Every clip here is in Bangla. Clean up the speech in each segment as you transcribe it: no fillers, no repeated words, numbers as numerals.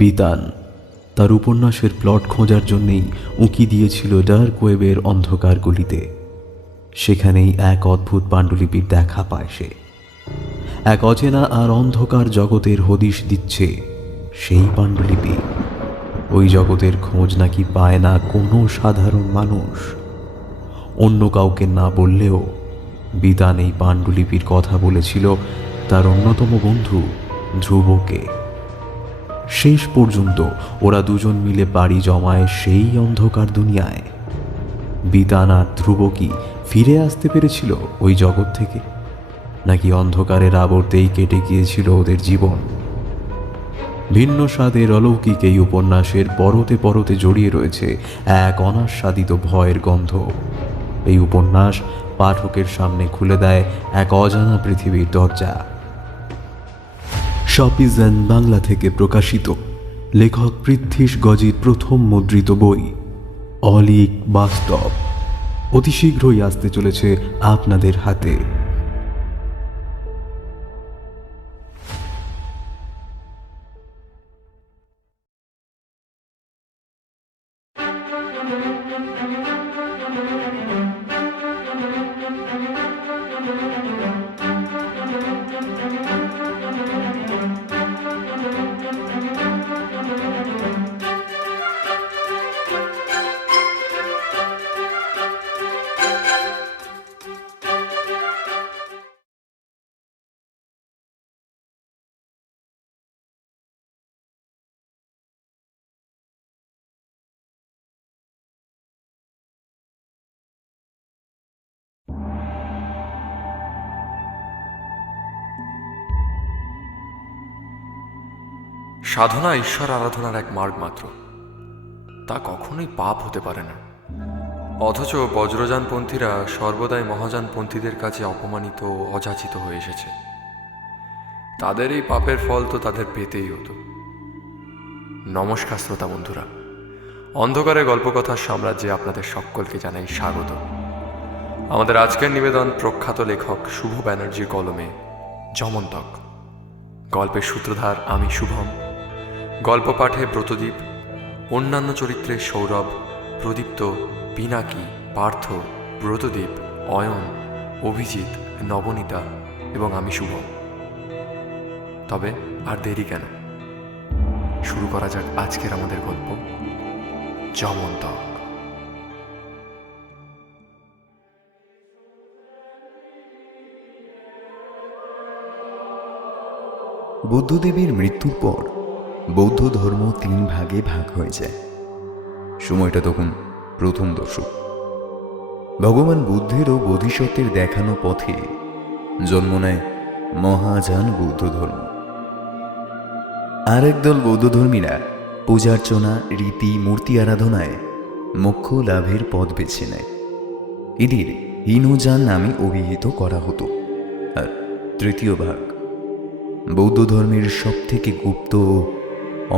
বিতান তার উপন্যাসের প্লট খোঁজার জন্যেই উঁকি দিয়েছিল ডার্ক ওয়েবের অন্ধকার গলিতে। সেখানেই এক অদ্ভুত পাণ্ডুলিপির দেখা পায় সে। এক অচেনা আর অন্ধকার জগতের হদিশ দিচ্ছে সেই পাণ্ডুলিপি। ওই জগতের খোঁজ নাকি পায় না কোনো সাধারণ মানুষ। অন্য কাউকে না বললেও বিতান এই পাণ্ডুলিপির কথা বলেছিল তার অন্যতম বন্ধু ধ্রুবকে। শেষ পর্যন্ত ওরা দুজন মিলে পাড়ি জমায় সেই অন্ধকার দুনিয়ায়। বিতান আর ধ্রুব কি ফিরে আসতে পেরেছিল ওই জগৎ থেকে, নাকি অন্ধকারের আবর্তেই কেটে গিয়েছিল ওদের জীবন? ভিন্ন স্বাদের অলৌকিক এই উপন্যাসের পরতে পরতে জড়িয়ে রয়েছে এক অনাস্বাদিত ভয়ের গন্ধ। এই উপন্যাস পাঠকের সামনে খুলে দেয় এক অজানা পৃথিবীর দরজা। শপিজন বাংলা থেকে প্রকাশিত লেখক পৃথ্বীশ গজির প্রথম মুদ্রিত বই অলীক বাস্তব অতি শীঘ্রই আসতে চলেছে আপনাদের হাতে। সাধনা ঈশ্বর আরাধনার এক মার্গ মাত্র, তা কখনোই পাপ হতে পারে না। অথচ বজ্রযানপন্থীরা সর্বদাই মহাযানপন্থীদের কাছে অপমানিত ও অযাচিত হয়ে এসেছে। তাদের এই পাপের ফল তো তাদের পেতেই হতো। নমস্কার শ্রোতা বন্ধুরা, অন্ধকারের গল্পকথার সাম্রাজ্যে আপনাদের সকলকে জানাই স্বাগত। আমাদের আজকের নিবেদন প্রখ্যাত লেখক শুভ ব্যানার্জির কলমে যমন্তক। গল্পের সূত্রধার আমি শুভম, গল্প পাঠে ব্রতদীপ, অন্যান্য চরিত্রে সৌরভ, প্রদীপ্ত, পিনাকি, পার্থ, ব্রতদীপ, অয়ন, অভিজিৎ, নবনীতা এবং আমি শুভম। তবে আর দেরি কেন, শুরু করা যাক আজকের আমাদের গল্প যমন্তক। বুদ্ধদেবের মৃত্যুর পর বৌদ্ধ ধর্ম 3 ভাগে ভাগ হয়ে যায়। সময়টা তখন প্রথম দশক। ভগবান বুদ্ধের ও বোধিসত্ত্বের দেখানো পথে জন্ম নেয় মহাযান বৌদ্ধ ধর্ম। আর একদল বৌদ্ধধর্মীরা পূজার্চনা, রীতি, মূর্তি আরাধনায় মোক্ষ লাভের পথ বেছে নেয়। এদের হীনযান নামে অভিহিত করা হতো। আর তৃতীয় ভাগ বৌদ্ধ ধর্মের সব থেকে গুপ্ত ও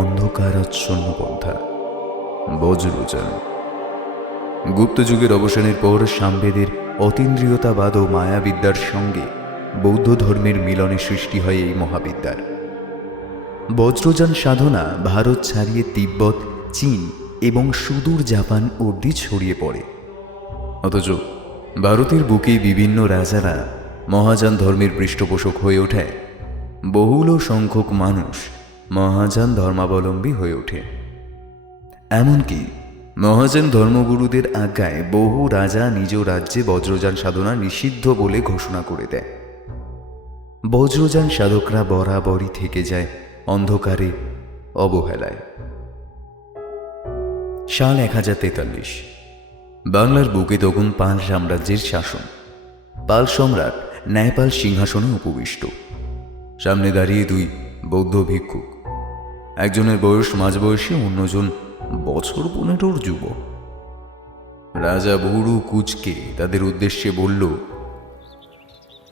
অন্ধকারাচ্ছন্ন পন্থা বজ্রযান। গুপ্ত যুগের অবসানের পর সামবেদের অতীন্দ্রিয়তাবাদ ও মায়াবিদ্যার সঙ্গে বৌদ্ধ ধর্মের মিলনে সৃষ্টি হয় এই মহাবিদ্যার। বজ্রযান সাধনা ভারত ছাড়িয়ে তিব্বত, চীন এবং সুদূর জাপান অবধি ছড়িয়ে পড়ে। অথচ ভারতের বুকে বিভিন্ন রাজারা মহাযান ধর্মের পৃষ্ঠপোষক হয়ে ওঠায় বহুল সংখ্যক মানুষ মহাযান ধর্মাবলম্বী হয়ে ওঠে। এমনকি মহাযান ধর্মগুরুদের আজ্ঞায় বহু রাজা নিজ রাজ্যে বজ্রযান সাধনা নিষিদ্ধ বলে ঘোষণা করে দেয়। বজ্রযান সাধকরা বরাবরই থেকে যায় অন্ধকারে, অবহেলায়। সাল 1043। বাংলার বুকে তখন পাল সাম্রাজ্যের শাসন। পাল সম্রাট ন্যায়পাল সিংহাসনে উপবিষ্ট। সামনে দাঁড়িয়ে 2 বৌদ্ধ ভিক্ষুক। একজনের বয়স মাঝবয়সী, অন্যজন বছর 15-র যুবক। রাজা বুড়ো কুচকে তাদের উদ্দেশ্যে বলল,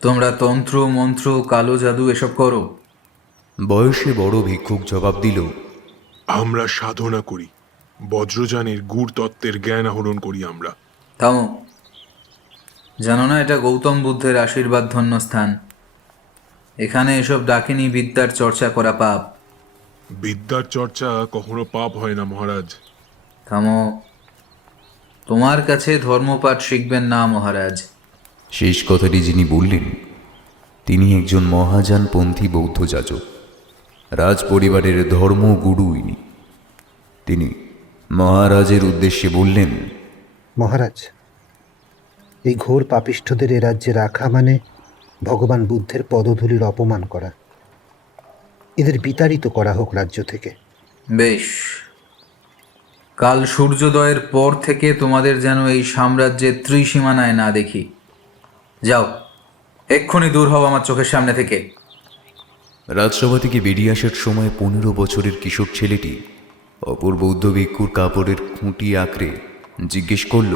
তোমরা তন্ত্র মন্ত্র, কালো জাদু এসব করো? বয়সে বড় ভিক্ষুক জবাব দিল, আমরা সাধনা করি, বজ্রযানের গূঢ় তত্ত্বের জ্ঞান আহরণ করি আমরা। থামো, জানো না এটা গৌতম বুদ্ধের আশীর্বাদ ধন্য স্থান? এখানে এসব ডাকিনী বিদ্যার চর্চা করা পাপ। বিদ্যার চর্চা কখনো পাপ হয় না মহারাজ। থামো। তোমার কাছে ধর্মপাঠ শিখবেন না মহারাজ। শেষ কথাটি যিনি বললেন তিনি একজন মহাযানপন্থী বৌদ্ধ যাজক, রাজ পরিবারের ধর্মগুরু ইনি। তিনি মহারাজের উদ্দেশ্যে বললেন, মহারাজ, এই ঘোর পাপিষ্ঠদের এ রাজ্যে রাখা মানে ভগবান বুদ্ধের পদধূলির অপমান করা। এদের বিতাড়িত করা হোক রাজ্য থেকে। বেশ, কাল সূর্যোদয়ের পর থেকে তোমাদের যেন এই সাম্রাজ্যের ত্রিসীমানায় না দেখি। যাও, এক্ষুনি দূর হও আমার চোখের সামনে থেকে। রাজসভা থেকে বেরিয়ে আসার সময় 15 বছরের কিশোর ছেলেটি অপর বৌদ্ধ ভিক্ষুর কাপড়ের খুঁটি আঁকড়ে জিজ্ঞেস করল,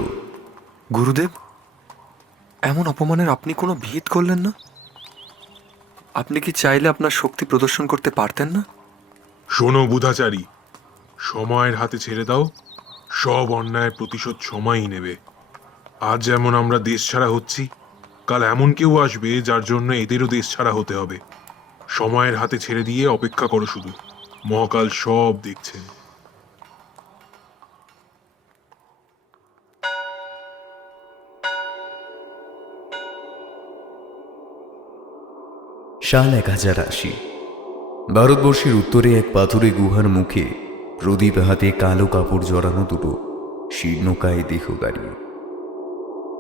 গুরুদেব, এমন অপমানের আপনি কোনো ভিত করলেন না? আপনি কি চাইলে আপনার শক্তি প্রদর্শন করতে পারতেন না? শোনো বুধাচারী, সময়ের হাতে ছেড়ে দাও। সব অন্যায়ের প্রতিশোধ সময়ই নেবে। আজ যেমন আমরা দেশ ছাড়া হচ্ছি, কাল এমন কেউ আসবে যার জন্য এদেরও দেশ ছাড়া হতে হবে। সময়ের হাতে ছেড়ে দিয়ে অপেক্ষা করো শুধু, মহাকাল সব দেখছেন। সাল 1080। ভারতবর্ষের উত্তরে এক পাথুরে গুহার মুখে প্রদীপ হাতে কালো কাপড় জড়ানো দুটো শীর্ণকায় দেহ দাঁড়িয়ে,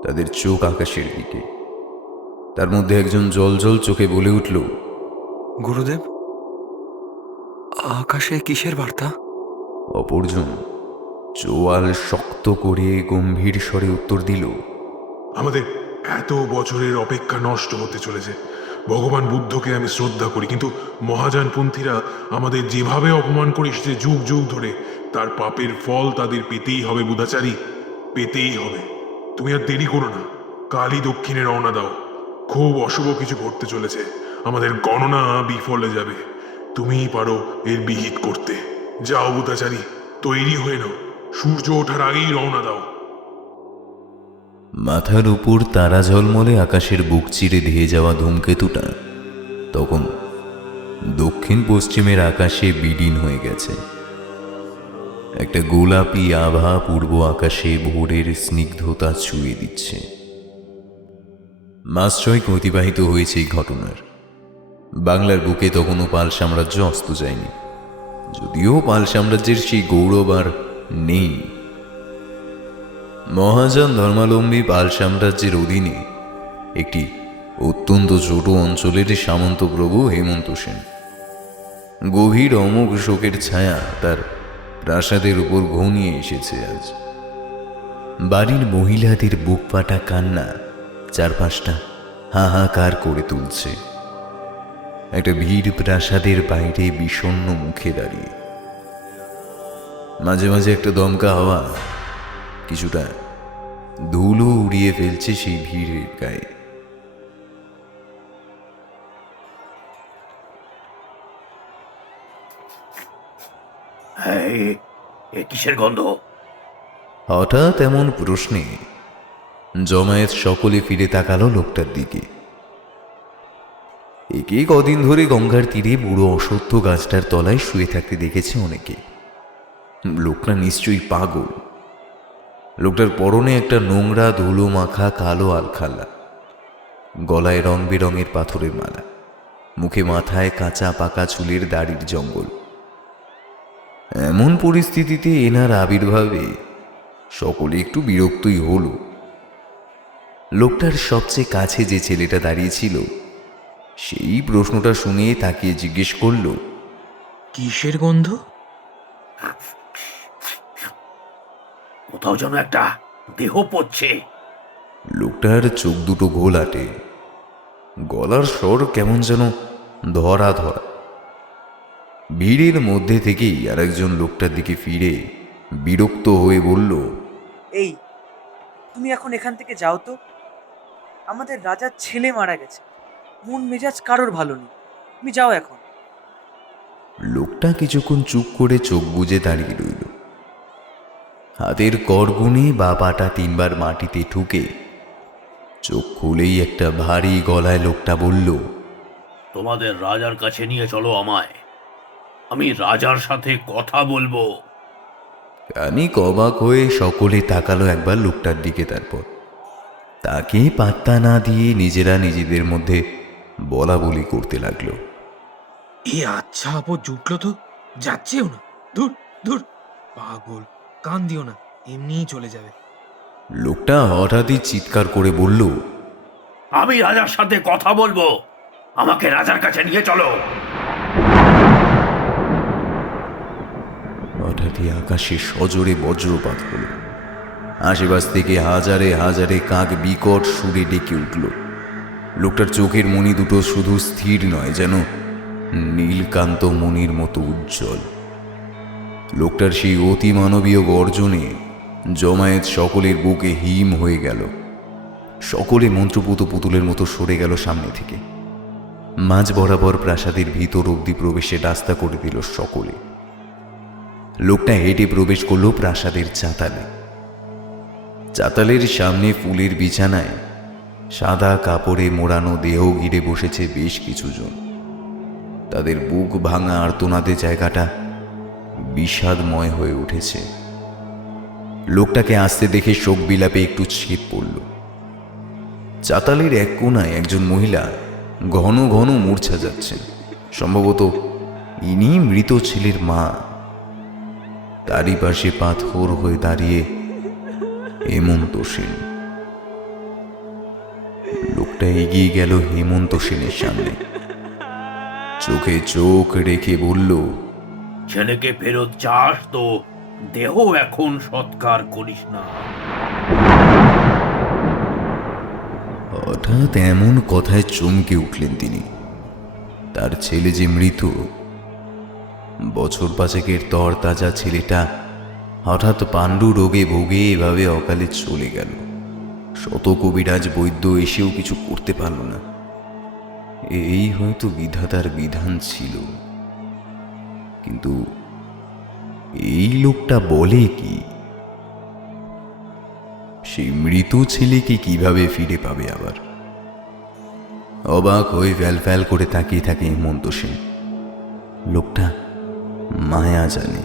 তাদের চোখ আকাশের দিকে। তার মধ্যে একজন জলজল চোখে বলে উঠল, গুরুদেব, আকাশে কিসের বার্তা? অপরজন চোয়াল শক্ত করে গম্ভীর স্বরে উত্তর দিল, আমাদের এত বছরের অপেক্ষা নষ্ট হতে চলেছে। ভগবান বুদ্ধকে আমি শ্রদ্ধা করি, কিন্তু মহাযানপন্থীরা আমাদের যেভাবে অপমান করে এসেছে যুগ যুগ ধরে, তার পাপের ফল তাদের পেতেই হবে বুধাচারী, পেতেই হবে। তুমি আর দেরি করো না, কালই দক্ষিণে রওনা দাও। খুব অশুভ কিছু ঘটতে চলেছে, আমাদের গণনা বিফলে যাবে। তুমিই পারো এর বিহিত করতে। যাও বুধাচারী, তৈরি হয়ে নাও, সূর্য ওঠার আগেই রওনা দাও। মাথার উপর তারা ঝলমলে আকাশের বুক চিরে ধেয়ে যাওয়া ধূমকেতুটা তখন দক্ষিণ পশ্চিমের আকাশে বিলীন হয়ে গেছে। একটা গোলাপি আভা পূর্ব আকাশে ভোরের স্নিগ্ধতা ছুঁয়ে দিচ্ছে। মাস 6 অতিবাহিত হয়েছে এই ঘটনার। বাংলার বুকে তখনও পাল সাম্রাজ্য অস্ত যায়নি, যদিও পাল সাম্রাজ্যের সেই গৌরব আর নেই। মহাযান ধর্মাবলম্বী পাল সাম্রাজ্যের অধীনে একটি অত্যন্ত ছোট অঞ্চলের সামন্ত প্রভু হেমন্ত সেন। গভীর অমোঘ শোকের ছায়া তার প্রাসাদের উপর ঘনিয়ে এসেছে আজ। বাড়ির মহিলাদের বুক ফাটা কান্না চারপাশটা হাহাকার করে তুলছে। একটা ভিড় প্রাসাদের বাইরে বিষণ্ণ মুখে দাঁড়িয়ে। মাঝে মাঝে একটা দমকা হাওয়া কিছুটা ধুলো উড়িয়ে ফেলছে সেই ভিড়ের গায়ে। এ কিসের গন্ধ? হঠাৎ এমন প্রশ্নে জমায়েত সকলে ফিরে তাকালো লোকটার দিকে। একে কদিন ধরে গঙ্গার তীরে বুড়ো অসত্য গাছটার তলায় শুয়ে থাকতে দেখেছে অনেকে। লোকটা নিশ্চয়ই পাগল। লোকটার পরনে একটা নোংরা ধুলো মাখা কালো আলখাল্লা, গলায় রং বেরঙের পাথরের মালা, মুখে মাথায় কাঁচা পাকা চুলের দাড়ির জঙ্গল। এমন পরিস্থিতিতে এনার আবির্ভাবে সকলে একটু বিরক্তই হলো। লোকটার সবচেয়ে কাছে যে ছেলেটা দাঁড়িয়েছিল সেই প্রশ্নটা শুনে তাকিয়ে জিজ্ঞেস করল, কিসের গন্ধ? কোথাও যেন একটা দেহ পড়ছে। লোকটার চোখ দুটো ঘোলাটে, গলার স্বর কেমন যেন ধরা ধরা। ভিড়ের মধ্যে থেকেই আর একজন লোকটার দিকে ফিরে বিরক্ত হয়ে বলল, এই, তুমি এখন এখান থেকে যাও তো। আমাদের রাজার ছেলে মারা গেছে, মন মেজাজ কারোর ভালো নেই। তুমি যাও এখন। লোকটা কিছুক্ষণ চুপ করে চোখ বুজে দাঁড়িয়ে রইল। হাতের করগুনে বা পাটা 3 বার মাটিতে ঠুকে চোখ খুলেই একটা ভারী গলায় লোকটা বলল, তোমাদের রাজার কাছে নিয়ে চলো আমায়। আমি রাজার সাথে কথা বলবো। কানিক অবাক হয়ে সকলে তাকালো একবার লোকটার দিকে, তারপর তাকে পাত্তা না দিয়ে নিজেরা নিজেদের মধ্যে বলা বলি করতে লাগলো। এ আচ্ছা আপদ জুটলো তো, যাচ্ছেও না। ধুর ধুর, পাগল, কান দিও না, এমনিই চলে যাবে। লোকটা হঠাৎই চিৎকার করে বলল, আমি রাজার সাথে কথা বলবো, আমাকে রাজার কাছে নিয়ে চলো। হঠাৎই আকাশে সজোরে বজ্রপাত হলো। আশেপাশ থেকে হাজারে হাজারে কাক বিকট সুরে ডেকে উঠল। লোকটার চোখের মণি দুটো শুধু স্থির নয়, যেন নীলকান্ত মণির মতো উজ্জ্বল। লোকটার সেই অতিমানবীয় গর্জনে জমায়েত সকলের বুকে হিম হয়ে গেল। সকলে মন্ত্রপুত পুতুলের মতো সরে গেল সামনে থেকে। মাঝ বরাবর প্রাসাদের ভিতর অবধি প্রবেশের রাস্তা করে দিল সকলে। লোকটা হেঁটে প্রবেশ করলো প্রাসাদের চাতালে। চাতালের সামনে ফুলের বিছানায় সাদা কাপড়ে মোড়ানো দেহ ঘিরে বসেছে বেশ কিছুজন। তাদের বুক ভাঙা আর্তনাদে জায়গাটা বিষাদময় হয়ে উঠেছে। লোকটাকে আসতে দেখে শোক বিলাপে একটু ছেদ পড়ল। চাতালের এক কোণায় একজন মহিলা ঘন ঘন মূর্ছা যাচ্ছেন। সম্ভবত ইনি মৃত ছেলের মা। তারই পাশে পাথর হয়ে দাঁড়িয়ে হেমন্ত সেন। লোকটা এগিয়ে গেল হেমন্ত সেনের সামনে, চোখে চোখ রেখে বলল, ছেলেকে ফেরত চাস তো দেহ এখন সৎকার করিস না। হঠাৎ এমন কথায় চমকে উঠলেন তিনি। তার ছেলে যে মৃত, বছর পাঁচেকের তরতাজা ছেলেটা হঠাৎ পাণ্ডু রোগে ভোগে এভাবে অকালে চলে গেল। শত কবিরাজ বৈদ্য এসেও কিছু করতে পারল না। এই হয়তো বিধাতার বিধান ছিল। কিন্তু এই লোকটা বলে কি? সেই মৃত ছেলেকে কিভাবে ফিরে পাবে আবার? অবাক হয়ে ফ্যাল করে তাকিয়ে থাকে হেমন্ত সেন। লোকটা মায়া জানে।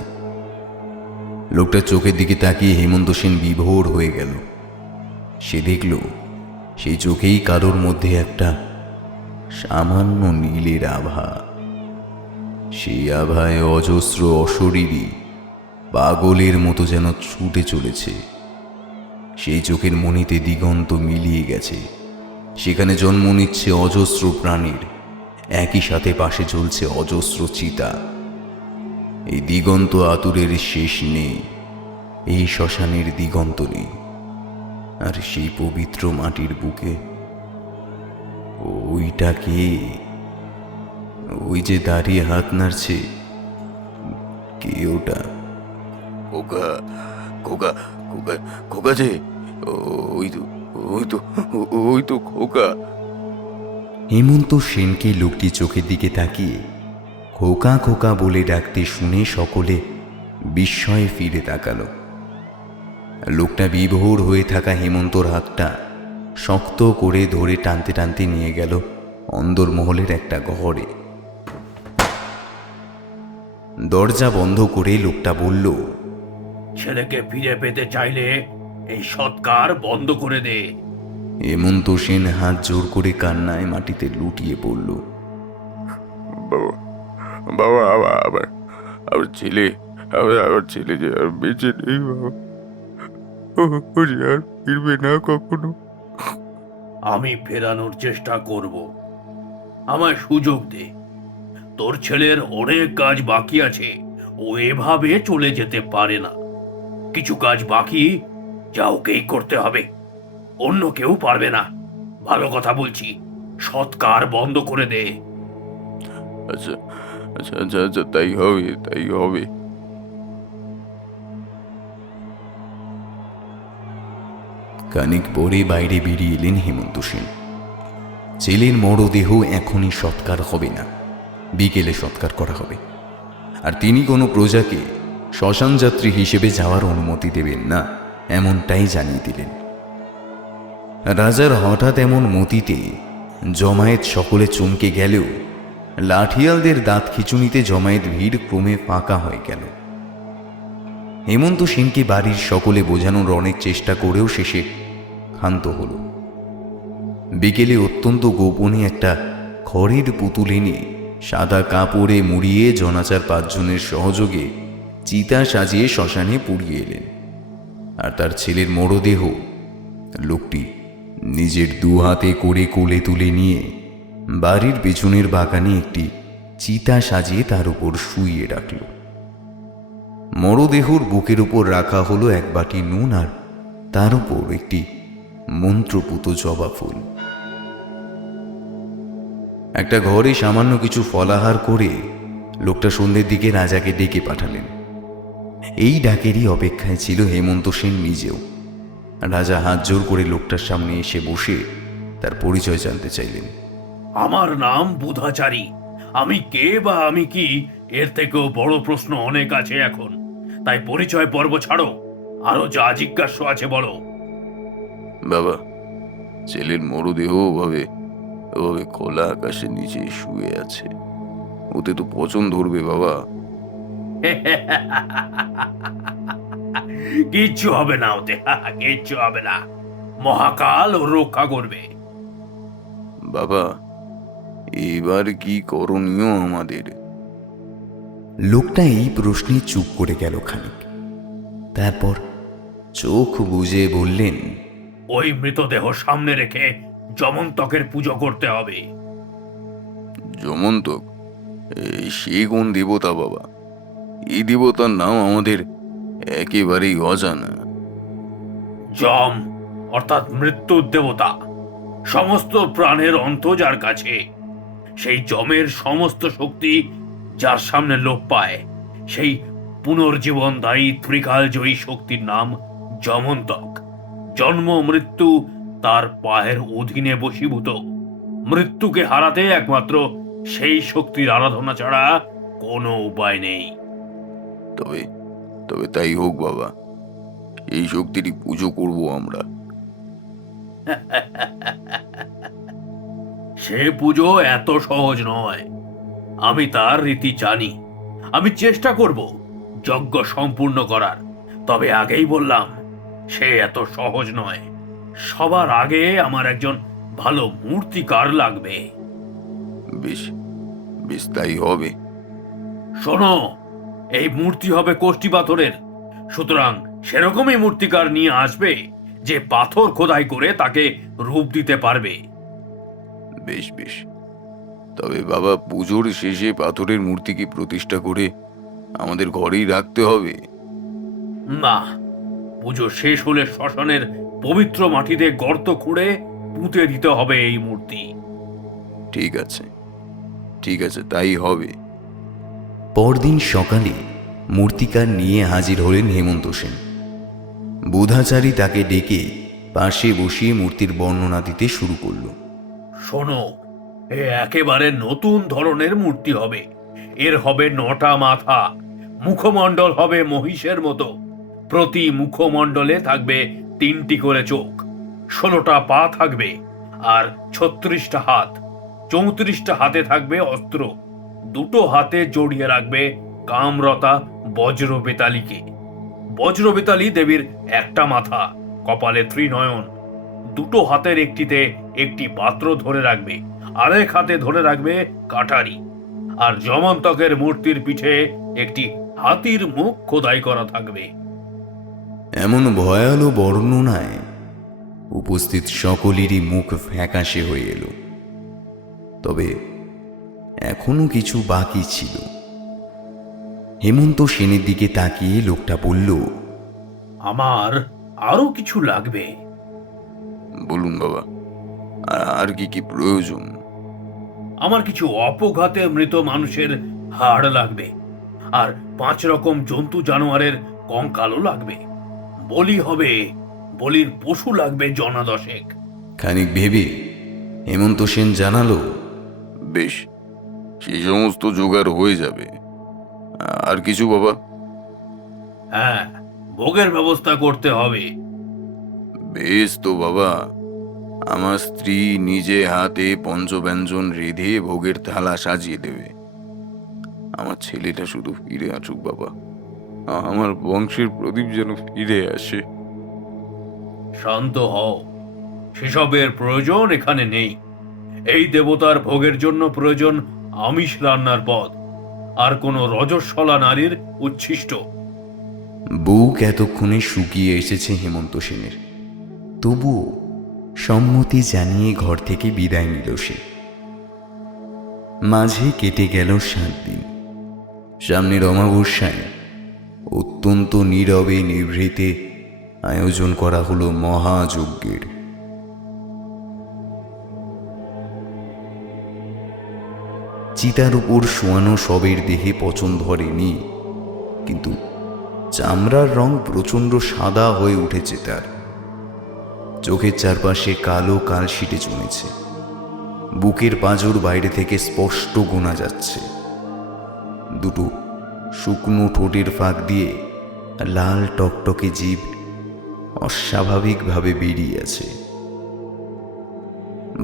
লোকটা চোখের দিকে তাকিয়ে হেমন্ত সেন বিভোর হয়ে গেল। সে দেখল সেই চোখেই কারোর মধ্যে একটা সামান্য নীলের আভা। সেই আভায় অজস্র অশরীরী পাগলের মতো যেন ছুটে চলেছে। সেই চোখের মণিতে দিগন্ত মিলিয়ে গেছে। সেখানে জন্ম নিচ্ছে অজস্র প্রাণীর, একই সাথে পাশে জ্বলছে অজস্র চিতা। এই দিগন্ত আতুরের শেষ নেই, এই শ্মশানের দিগন্ত নেই। আর সেই পবিত্র মাটির বুকে ওইটা কে? ওই যে দাঁড়িয়ে হাত নাড়ছে, কে ওটা? খোকা, খোকা, খোকা, খোকা যে, ওই তো, ওই তো, ওই তো খোকা। হেমন্ত সেনকে লোকটি চোখের দিকে তাকিয়ে খোকা খোকা বলে ডাকতে শুনে সকলে বিস্ময়ে ফিরে তাকালো। লোকটা বিভোর হয়ে থাকা হেমন্তর হাতটা শক্ত করে ধরে টানতে টানতে নিয়ে গেল অন্দরমহলের একটা ঘরে। দরজা বন্ধ করে লোকটা বলল, ছেলেকে ফিরে পেতে চাইলে এই সৎকার বন্ধ করে দে। হেমন্ত সেন হাত জোর করে কান্নায় মাটিতে লুটিয়ে পড়ল। বাবা, আবার আমার ছেলে, আমার ছেলে যে আর বেঁচে নেই বাবা, ও যে আর ফিরবে না কখনো। আমি ফেরানোর চেষ্টা করব, আমায় সুযোগ দে। তোর ছেলের অনেক কাজ বাকি আছে, ও এভাবে চলে যেতে পারে না। কিছু কাজ বাকি, যা ওকেই করতে হবে, অন্য কেউ পারবে না। ভালো কথা বলছি, সৎকার বন্ধ করে দে। আচ্ছা আচ্ছা আচ্ছা আচ্ছা, তাই হবে, তাই হবে। খানিক পরে বাইরে বেরিয়ে এলেন হেমন্ত সেন। ছেলের মরদেহ এখনই সৎকার হবে না, বিকেলে সৎকার করা হবে। আর তিনি কোনো প্রজাকে শ্মশান যাত্রী হিসেবে যাওয়ার অনুমতি দেবেন না, এমনটাই জানিয়ে দিলেন। রাজার হঠাৎ এমন মতিতে জমায়েত সকলে চমকে গেলেও লাঠিয়ালদের দাঁত খিচুনিতে জমায়েত ভিড় ক্রমে ফাঁকা হয় কেন? হেমন্ত সেনকে বাড়ির সকলে বোঝানোর অনেক চেষ্টা করেও শেষে ক্ষান্ত হল। বিকেলে অত্যন্ত গোপনে একটা খড়ের পুতুল এনে সাদা কাপড়ে মুড়িয়ে জনাচার 5 জনের সহযোগে চিতা সাজিয়ে শ্মশানে পুড়িয়ে এলেন। আর তার ছেলের মরদেহ লোকটি নিজের 2 হাতে করে কোলে তুলে নিয়ে বাড়ির পেছনের বাগানে একটি চিতা সাজিয়ে তার উপর শুইয়ে রাখল। মরদেহর বুকের উপর রাখা হলো 1 বাটি নুন আর তার উপর একটি মন্ত্রপুত জবা ফুল। একটা ঘরে সামান্য কিছু ফলাহার করে লোকটা সন্ধ্যের দিকে রাজাকে ডেকে পাঠালেন। এই ডাকেরই অপেক্ষায় ছিল হেমন্ত সেন নিজেও। রাজা হাত জোর করে লোকটার সামনে এসে বসে তার পরিচয় জানতে চাইলেন। আমার নাম বুধাচারী। আমি কে বা আমি কি, এর থেকেও বড় প্রশ্ন অনেক আছে এখন। তাই পরিচয় পর্ব ছাড়ো, আরো যা জিজ্ঞাসা আছে বলো। বাবা, ছেলের মরদেহ ওভাবে খোলা আকাশের নিচে শুয়ে আছে, ওতে তো পছন্দ ধরবে বাবা। কিচ্ছু হবে না ওতে, কিচ্ছু হবে না। মহাকাল ও রক্ষা করবে। বাবা, এবার কি করণীয় আমাদের? লোকটা এই প্রশ্নে চুপ করে গেল খানিক, তারপর চোখ বুজে বললেন, ওই মৃতদেহ সামনে রেখে যমন্তকের পুজো করতে হবে। যমন্তক? সে কোন দেবতা বাবা? এই দেবতার নাম আমাদের একেবারেই অজানা। যম অর্থাৎ মৃত্যুর দেবতা, সমস্ত প্রাণের অন্ত যার কাছে। সেই যমের সমস্ত শক্তি যার সামনে লোপ পায়, সেই পুনর্জীবনদায়ী ত্রিকালজয়ী শক্তির নাম যমন্তক। জন্ম মৃত্যু তার পায়ের অধীনে বশীভূত। মৃত্যুকে হারাতে একমাত্র সেই শক্তির আরাধনা ছাড়া কোনো উপায় নেই। তবে তবে তাই হোক বাবা, এই শক্তিরই পুজো করব আমরা। সে পুজো এত সহজ নয়। আমি তার রীতি জানি। আমি চেষ্টা করব যজ্ঞ সম্পূর্ণ করার। তবে আগেই বললাম, সে এত সহজ নয়। সবার আগে আমার একজন ভালো মূর্তিকার লাগবে। বেশ বেশ, তাই হবে। শোনো, এই মূর্তি হবে কোষ্ঠী পাথরের। সুতরাং সেরকমই মূর্তিকার নিয়ে আসবে যে পাথর খোদাই করে তাকে রূপ দিতে পারবে। বেশ বেশ, তবে বাবা, পুজোর শেষে পাথরের মূর্তিকে প্রতিষ্ঠা করে আমাদের ঘরেই রাখতে হবে? না, পুজো শেষ হলে শ্মশানের পবিত্র মাটিতে গর্ত খুঁড়ে পুঁতে দিতে হবে এই মূর্তি। ঠিক আছে, ঠিক আছে, তাই হবে। পরদিন সকালে মূর্তিকার নিয়ে হাজির হলেন হেমন্ত সেন। বুধাচারী তাকে ডেকে পাশে বসিয়ে মূর্তির বর্ণনা দিতে শুরু করল। শোনো, এ একেবারে নতুন ধরনের মূর্তি হবে। এর হবে 9টা মাথা, মুখমণ্ডল হবে মহিষের মতো। প্রতি মুখমণ্ডলে থাকবে 3টি করে চোখ, 16টা পা থাকবে আর 36টা হাত। 34টা হাতে থাকবে অস্ত্র। 2টো হাতে জড়িয়ে রাখবে কামরতা বজ্র বেতালিকে। বজ্র বেতালি দেবীর একটা মাথা, কপালে ত্রিনয়ন। 2টো হাতের একটিতে একটি পাত্র ধরে রাখবে, আরেক হাতে ধরে রাখবে কাটারি। আর যমন্তকের মূর্তির পিঠে একটি হাতির মুখ খোদাই করা থাকবে। এমন ভয়ালো বর্ণনায় উপস্থিত সকলেরই মুখ ফ্যাকাশে হয়ে এলো। তবে এখনো কিছু বাকি ছিল। হেমন্ত সেনের দিকে তাকিয়ে লোকটা বলল, আমার আরো কিছু লাগবে। বলুন বাবা, আর কি কি প্রয়োজন? আমার কিছু অপঘাতে মৃত মানুষের হাড় লাগবে, আর 5 রকম জন্তু জানোয়ারের কঙ্কালও লাগবে। বলি হবে, বলির পশু লাগবে 10 খানিক ভেবে হেমন্ত সেন জানালো, বেশ, সেই সমস্ত জোগাড় হয়ে যাবে। আর কিছু বাবা? হ্যাঁ, ভোগের ব্যবস্থা করতে হবে। বেশ তো বাবা, আমার স্ত্রী নিজে হাতে পঞ্চব্যঞ্জন রেঁধে ভোগের থালা সাজিয়ে দেবে। আমার ছেলেটা শুধু ফিরে আসুক বাবা, আমার বংশের প্রদীপ যেন ফিরে আসে। শান্ত হও, সেসবের প্রয়োজন এখানে নেই। এই দেবতার ভোগের জন্য প্রয়োজন আমিষ রান্নার পদ, আর কোনো রজস্বলা নারীর উচ্ছিষ্ট। বুক এতক্ষণে শুকিয়ে এসেছে হেমন্ত সেনের, তবুও সম্মতি জানিয়ে ঘর থেকে বিদায় নিল সে। মাঝে কেটে গেল 7 দিন। সামনের অমাবস্যায় অত্যন্ত নীরবে নিভৃতে আয়োজন করা হলো মহাযজ্ঞের। চিতার উপর শোয়ানো শবের দেহে পচন ধরেনি, কিন্তু চামড়ার রং প্রচণ্ড সাদা হয়ে উঠেছে তার। চোখের চারপাশে কালো কালশিটে জমেছে। বুকের পাঁজর বাইরে থেকে স্পষ্ট গোনা যাচ্ছে। দুটো শুকনো ঠোঁটের ফাঁক দিয়ে লাল টকটকে জিভ অস্বাভাবিকভাবে বেরিয়ে আছে।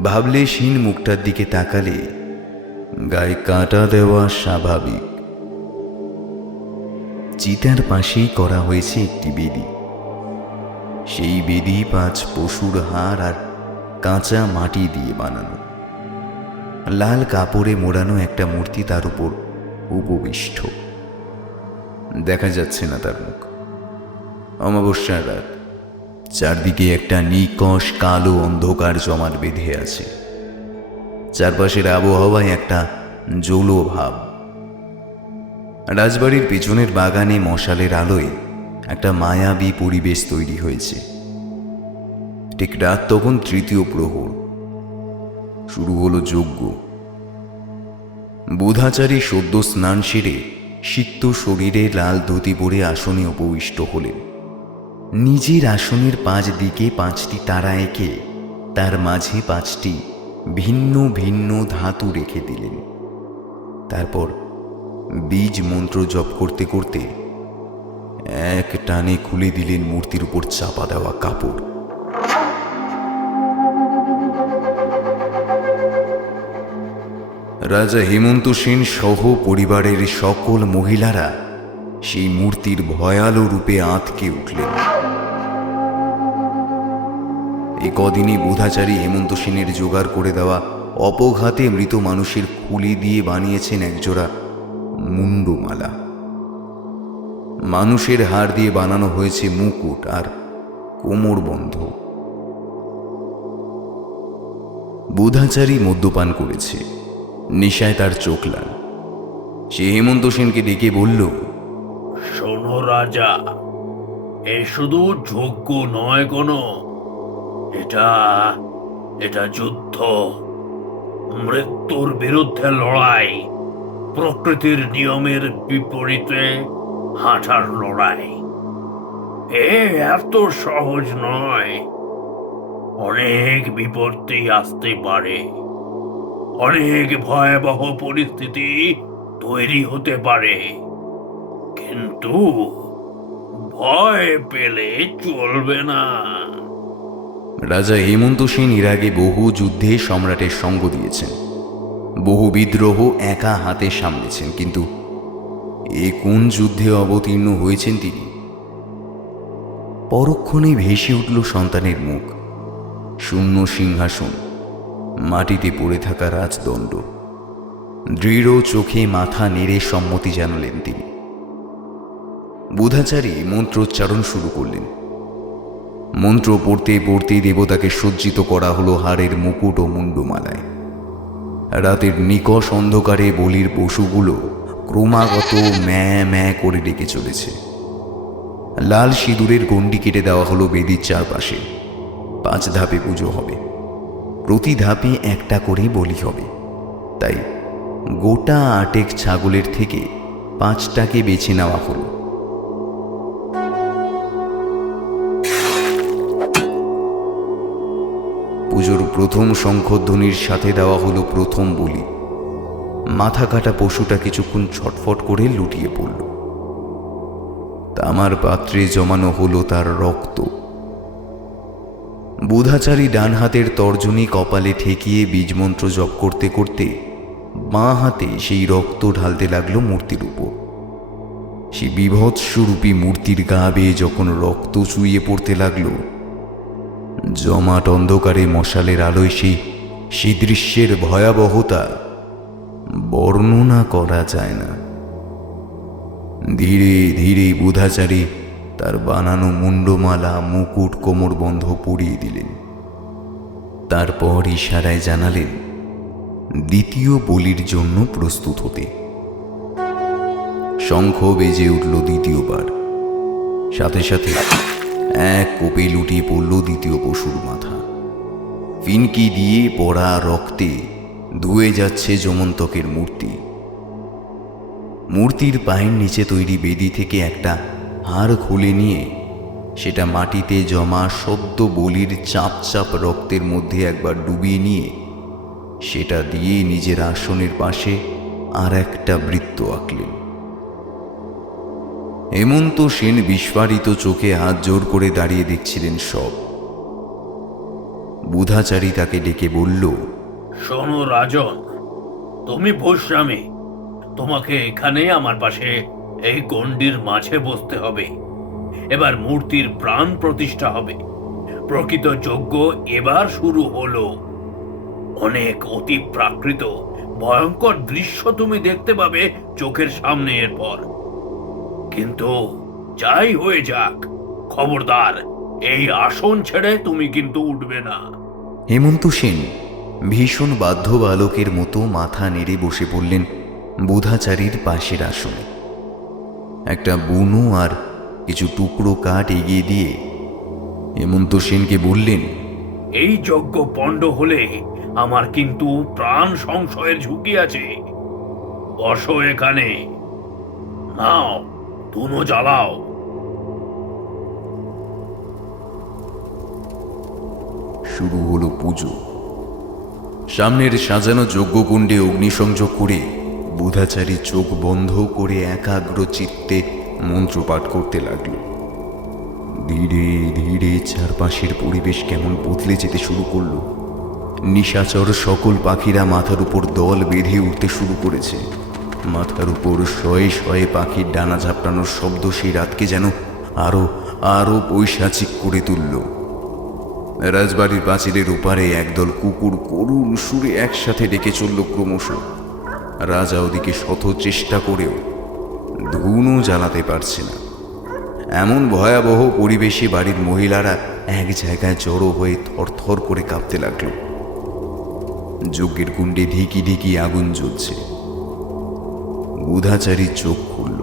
ভাবলে শিন মুখটার দিকে তাকালে গায়ে কাঁটা দেওয়া স্বাভাবিক। চিতার পাশেই করা হয়েছে একটি বেদি। সেই বেদি 5 পশুর হাড় আর কাঁচা মাটি দিয়ে বানানো। লাল কাপড়ে মোড়ানো একটা মূর্তি তার উপর উপবিষ্ট। দেখা যাচ্ছে না তার মুখ। অমাবস্যার রাত, চারদিকে একটা নিকষ কালো অন্ধকার জমাট বেঁধে আছে। চারপাশের আবহাওয়ায় একটা জৌলো ভাব। রাজবাড়ির পেছনের বাগানে মশালের আলোয় একটা মায়াবী পরিবেশ তৈরি হয়েছে। ঠিক রাত তখন 3য় প্রহর। শুরু হলো যজ্ঞ। বুধাচারী সদ্য স্নান সেরে সিক্ত শরীরে লাল ধুতি পরে আসনে উপবিষ্ট হলেন। নিজের আসনের 5 দিকে 5টি তারা এঁকে তার মাঝে 5টি ভিন্ন ভিন্ন ধাতু রেখে দিলেন। তারপর বীজ মন্ত্র জপ করতে করতে এক টানে খুলে দিলেন মূর্তির উপর চাপা দেওয়া কাপড়। রাজা হেমন্ত সেন সহ পরিবারের সকল মহিলারা সেই মূর্তির ভয়ালো রূপে আঁতকে উঠলেন। এই কদিনই বুধাচারী হেমন্ত সেনের জোগাড় করে দেওয়া অপঘাতে মৃত মানুষের খুলি দিয়ে বানিয়েছেন একজোড়া মুন্ডমালা। মানুষের হাড় দিয়ে বানানো হয়েছে মুকুট আর কোমরবন্ধ। বুধাচারী মদ্যপান করেছে, নেশায় তার চোখ লাল। সে হেমন্ত সেনকে ডেকে বলল, শোনো রাজা, এ শুধু যজ্ঞ নয় কোনো, এটা যুদ্ধ, মৃত্যুর বিরুদ্ধে লড়াই, প্রকৃতির নিয়মের বিপরীতে হাঁটার লড়াই। এত সহজ নয়। অনেক বিপত্তি আসতে পারে, অনেক ভয়াবহ পরিস্থিতি তৈরি হতে পারে, কিন্তু ভয় পেলে চলবে না। রাজা হেমন্ত সেন এর আগে বহু যুদ্ধে সম্রাটের সঙ্গ দিয়েছেন, বহু বিদ্রোহ একা হাতে সামলেছেন, কিন্তু এ কোন যুদ্ধে অবতীর্ণ হয়েছেন তিনি? পরক্ষণে ভেসে উঠল সন্তানের মুখ, শূন্য সিংহাসন, মাটিতে পড়ে থাকা রাজদণ্ড। দৃঢ় চোখে মাথা নেড়ে সম্মতি জানালেন তিনি। বুধাচারী মন্ত্রোচ্চারণ শুরু করলেন। মন্ত্র পড়তে পড়তে দেবতাকে সজ্জিত করা হলো হাড়ের মুকুট ও মুন্ডমালায়। রাতের নিকষ অন্ধকারে বলির পশুগুলো ক্রমাগত ম্যাঁ ম্যাঁ করে ডেকে চলেছে। লাল সিঁদুরের গণ্ডি কেটে দেওয়া হলো বেদির চারপাশে। 5 ধাপে পুজো হবে, প্রতি ধাপে একটা করে বলি হবে। তাই গোটা 8 ছাগলের থেকে 5টাকে বেছে নেওয়া হলো। পুজোর প্রথম শঙ্খধ্বনির সাথে দেওয়া হলো প্রথম বলি। মাথা কাটা পশুটা কিছুক্ষণ ছটফট করে লুটিয়ে পড়ল। তামার পাত্রে জমানো হলো তার রক্ত। বুধাচারী ডান হাতের তর্জনী কপালে ঠেকিয়ে বীজমন্ত্র জপ করতে করতে বাঁ হাতে সেই রক্ত ঢালতে লাগলো মূর্তির উপর। সেই বীভৎসরূপী মূর্তির গা বেয়ে যখন রক্ত চুইয়ে পড়তে লাগলো, জমাট অন্ধকারে মশালের আলোয় সেই দৃশ্যের ভয়াবহতা বর্ণনা করা যায় না। ধীরে ধীরে বুধাচারী তার বানানো মুন্ডমালা, মুকুট, কোমরবন্ধ পরিয়ে দিলেন। তারপর ইশারায় জানালেন দ্বিতীয় বলির জন্য প্রস্তুত হতে। শঙ্খ বেজে উঠল দ্বিতীয়বার। সাথে সাথে এক কোপে লুটিয়ে পড়ল দ্বিতীয় পশুর মাথা। ফিনকি দিয়ে পড়া রক্তে ধুয়ে যাচ্ছে যমন্তকের মূর্তি। মূর্তির পায়ের নিচে তৈরি বেদি থেকে একটা হাড় খুলে নিয়ে সেটা মাটিতে জমা সদ্য বলির চাপ চাপ রক্তের মধ্যে একবার ডুবিয়ে নিয়ে সেটা দিয়ে নিজের আসনের পাশে আর একটা বৃত্ত আঁকলেন। হেমন্ত সেন বিস্ফারিত চোখে হাত জোর করে দাঁড়িয়ে দেখছিলেন সব। বুধাচারী তাকে ডেকে বলল, শোনো রাজন, তুমি ভূস্বামী, তোমাকে এখানে আমার পাশে এই গণ্ডির মাঝে বসতে হবে। এবার মূর্তির প্রাণ প্রতিষ্ঠা হবে। প্রকৃত যজ্ঞ এবার শুরু হলো। অনেক অতি প্রাকৃত ভয়ঙ্কর দৃশ্য তুমি দেখতে পাবে চোখের সামনে এরপর। কিন্তু যাই হয়ে যাক, খবরদার এই আসন ছেড়ে তুমি কিন্তু উঠবে না। হেমন্ত সেন ভীষণ বাধ্য বালকের মতো মাথা নেড়ে বসে পড়লেন বুধাচারীর পাশের আসনে। একটা বুনো আর কিছু টুকরো কাঠ এগিয়ে দিয়ে হেমন্ত সেনকে বললেন, এই যজ্ঞ পণ্ড হলে আমার কিন্তু প্রাণ সংশয়ের ঝুঁকি আছে। বসো এখানে, নাও ধুনো জ্বালাও। শুরু হলো পুজো। সামনের সাজানো যজ্ঞকুণ্ডে অগ্নিসংযোগ করে বুধাচারী চোখ বন্ধ করে একাগ্র চিত্তে মন্ত্রপাঠ করতে লাগল। ধীরে ধীরে চারপাশের পরিবেশ কেমন বদলে যেতে শুরু করল। নিশাচর সকল পাখিরা মাথার উপর দল বেঁধে উঠতে শুরু করেছে। মাথার উপর শয়ে শয়ে পাখির ডানা ঝাপটানোর শব্দ সেই রাতকে যেন আরো আরো পৈশাচিক করে তুলল। রাজবাড়ির পাঁচিলের ওপারে একদল কুকুর করুণ সুরে একসাথে ডেকে চলল ক্রমশ। রাজা ওদিকে শত চেষ্টা করেও ধুনো জ্বালাতে পারছে না। এমন ভয়াবহ পরিবেশে বাড়ির মহিলারা এক জায়গায় জড়ো হয়ে থরথর করে কাঁপতে লাগল। যজ্ঞের কুণ্ডে ঢিকি ঢিকি আগুন জ্বলছে। বুধাচারীর চোখ খুলল।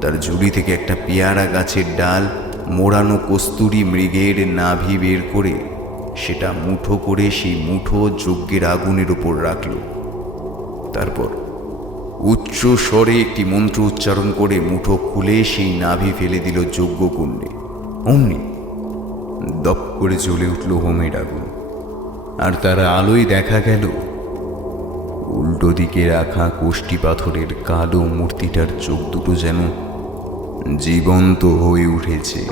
তার ঝুলি থেকে একটা পেয়ারা গাছের ডাল মোড়ানো কস্তুরী মৃগের নাভি বের করে সেটা মুঠো করে সেই মুঠো যজ্ঞের আগুনের উপর রাখল। তারপর উচ্চ স্বরে একটি মন্ত্র উচ্চারণ করে মুঠো খুলে সেই নাভি ফেলে দিল যজ্ঞকুণ্ডে। অমনি দপ করে জ্বলে উঠল হোমের আগুন। আর তার আলোয় দেখা গেল উল্টো দিকে রাখা কোষ্ঠী পাথরের কালো মূর্তিটার চোখ দুটো যেন জীবন্ত হয়ে উঠেছে।